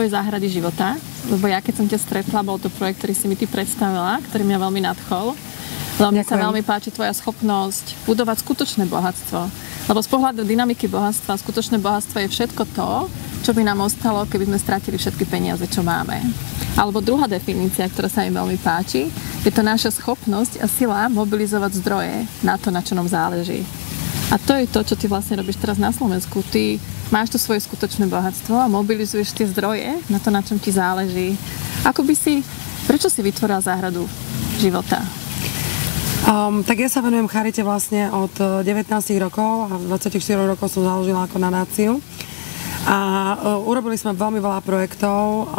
tvojej záhrady života, lebo ja keď som ťa stretla, bol to projekt, ktorý si mi ty predstavila, ktorý mňa veľmi nadchol. Mne sa veľmi páči tvoja schopnosť budovať skutočné bohatstvo. Lebo z pohľadu dynamiky bohatstva, skutočné bohatstvo je všetko to, čo by nám ostalo, keby sme stratili všetky peniaze, čo máme. Alebo druhá definícia, ktorá sa mi veľmi páči, je to naša schopnosť a sila mobilizovať zdroje na to, na čo nám záleží. A to je to, čo ty vlastne robíš teraz na Slovensku. Ty máš to svoje skutočné bohatstvo a mobilizuješ tie zdroje na to, na čom ti záleží. Prečo si vytvorila záhradu života? Tak ja sa venujem charite vlastne od 19 rokov a v 24 rokov som založila ako nadáciu. A urobili sme veľmi veľa projektov,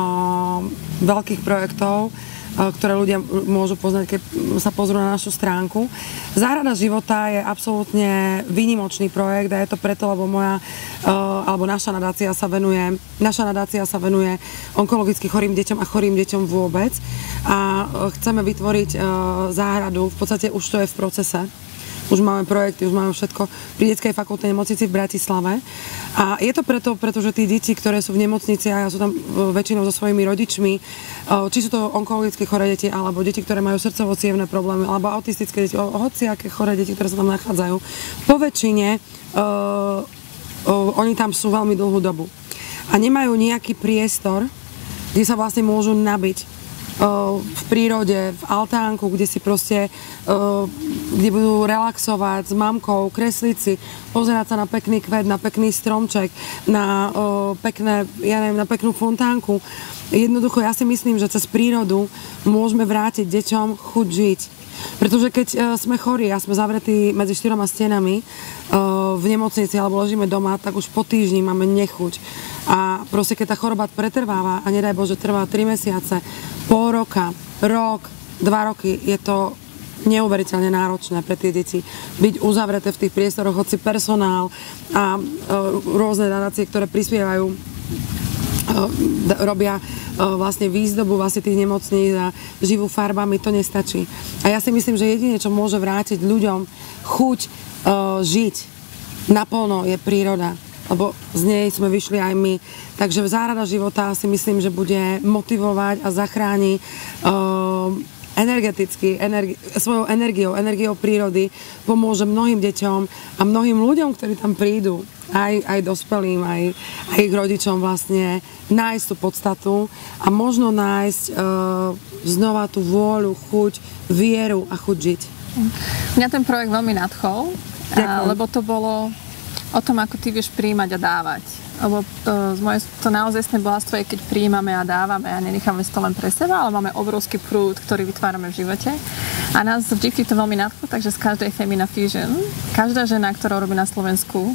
veľkých projektov, ktoré ľudia môžu poznať, keď sa pozrú na našu stránku. Záhrada života je absolútne výnimočný projekt a je to preto, lebo naša nadácia sa venuje onkologicky chorým deťom a chorým deťom vôbec. A chceme vytvoriť záhradu, v podstate už to je v procese. Už máme projekty, už máme všetko pri detskej fakultnej nemocnici v Bratislave. A je to pretože tí deti, ktoré sú v nemocniciach a sú tam väčšinou so svojimi rodičmi, či sú to onkologicky choré deti, alebo deti, ktoré majú srdcovo-cievne problémy, alebo autistické deti, hociaké choré deti, ktoré sa tam nachádzajú, po väčšine oni tam sú veľmi dlhú dobu. A nemajú nejaký priestor, kde sa vlastne môžu nabiť. V prírode, v altánku, kde si proste, kde budú relaxovať s mamkou, kresliť si, pozerať sa na pekný kvet, na pekný stromček, na na peknú fontánku. Jednoducho, ja si myslím, že cez prírodu môžeme vrátiť deťom chuť žiť. Pretože keď sme chorí a sme zavretí medzi 4 stenami v nemocnici alebo ležíme doma, tak už po týždni máme nechuť. A proste keď tá choroba pretrváva a nedaj Bože trvá 3 mesiace, pol roka, rok, 2 roky, je to neuveriteľne náročné pre tie deti byť uzavreté v tých priestoroch, hoci personál a rôzne nadácie, ktoré prispievajú, robia vlastne výzdobu vlastne tých nemocníc a živú farbami, to nestačí. A ja si myslím, že jedine, čo môže vrátiť ľuďom chuť žiť naplno, je príroda. Lebo z nej sme vyšli aj my. Takže záhrada života si myslím, že bude motivovať a zachráni energeticky, svojou energiou prírody, pomôže mnohým deťom a mnohým ľuďom, ktorí tam prídu, aj dospelým, aj ich rodičom vlastne nájsť tú podstatu a možno nájsť znova tú vôľu, chuť, vieru a chuť žiť. Mňa ten projekt veľmi nadchol, lebo to bolo o tom, ako ty vieš prijímať a dávať. Lebo to naozajstné bohatstvo je, keď prijímame a dávame a nenecháme si to len pre seba, ale máme obrovský prúd, ktorý vytvárame v živote. A nás v GIFT to veľmi nadchlo, takže z každej Femina Fusion, každá žena, ktorá robí na Slovensku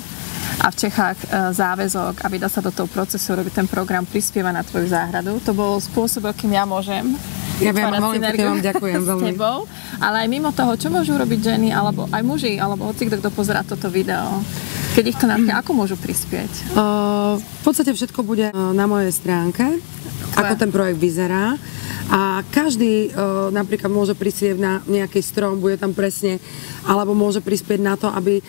a v Čechách záväzok a vydá sa do toho procesu, robí ten program, prispieva na tvoju záhradu. To bol spôsob, akým ja môžem veľmi pekne vám ďakujem s tebou, ale aj mimo toho, čo môžu robiť ženy, alebo aj muži, alebo hoci kto pozerá toto video, keď ich to napríklad, ako môžu prispieť? V podstate všetko bude na mojej stránke, ako ten projekt vyzerá. A každý napríklad môže prispieť na nejaký strom, bude tam presne, alebo môže prispieť na to, aby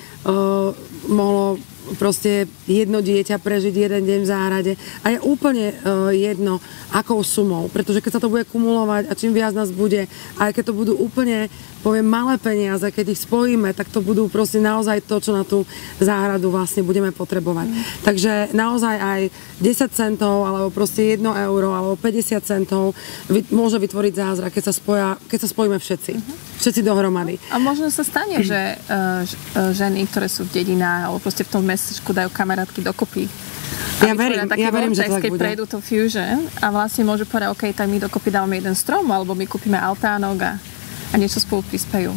mohlo proste jedno dieťa prežiť jeden deň v záhrade. A je úplne jedno, akou sumou. Pretože keď sa to bude kumulovať a čím viac nás bude, aj keď to budú úplne, poviem, malé peniaze, keď ich spojíme, tak to budú proste naozaj to, čo na tú záhradu vlastne budeme potrebovať. Takže naozaj aj 10 centov, alebo proste 1 euro, alebo 50 centov môže vytvoriť zázrak, keď sa spojíme všetci. Všetci dohromady. A možno sa stane, že ženy, ktoré sú v dedinách, alebo proste v tom mestečku dajú kamarátky dokopy. Ja verím, že to tak bude. Keď prejdú to fusion a vlastne môžu povedať, OK, tak my dokopy dávame jeden strom, alebo my kúpime altánok a niečo spolu prispejú.